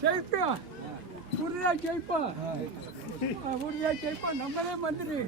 ஜெயிப்பா உறுதியா ஜெயிப்பா உறுதியா ஜெயிப்பா நம்மளே மந்திரி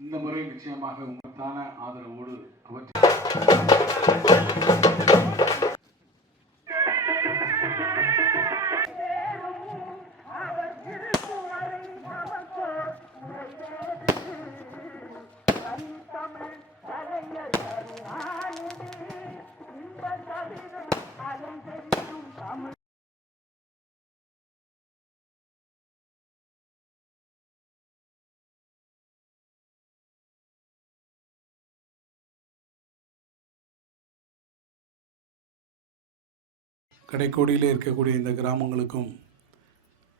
இந்த முறை நிச்சயமாக உமத்தான ஆதரவோடு அவற்றை கடைக்கோடியில் இருக்கக்கூடிய இந்த கிராமங்களுக்கும்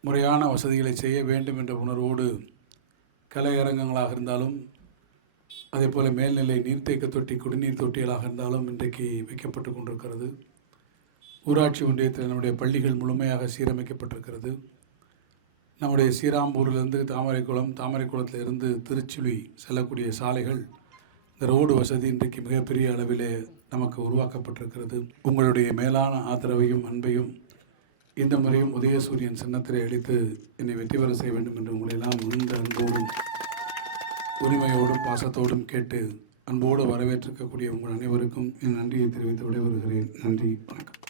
முறையான வசதிகளை செய்ய வேண்டும் என்ற உணர்வோடு கலையரங்கங்களாக இருந்தாலும் அதே போல் மேல்நிலை நீர்த்தேக்க தொட்டி குடிநீர் தொட்டிகளாக இருந்தாலும் இன்றைக்கு வைக்கப்பட்டு கொண்டிருக்கிறது. ஊராட்சி ஒன்றியத்தில் நம்முடைய பள்ளிகள் முழுமையாக சீரமைக்கப்பட்டிருக்கிறது. நம்முடைய ஸ்ரீராம்பூரிலிருந்து தாமரைக்குளத்திலிருந்து திருச்சுழி செல்லக்கூடிய சாலைகள் இந்த ரோடு வசதி இன்றைக்கு மிகப்பெரிய அளவிலே நமக்கு உருவாக்கப்பட்டிருக்கிறது. உங்களுடைய மேலான ஆதரவையும் அன்பையும் இந்த முறையும் உதயசூரியன் சின்னத்திலே அளித்து என்னை வெற்றி பெற செய்ய வேண்டும் என்று உங்களெல்லாம் மிகுந்த அன்போடும் உரிமையோடும் பாசத்தோடும் கேட்டு அன்போடு வரவேற்றிருக்கக்கூடிய உங்கள் அனைவருக்கும் என் நன்றியை தெரிவித்து விடைபெறுகிறேன். நன்றி, வணக்கம்.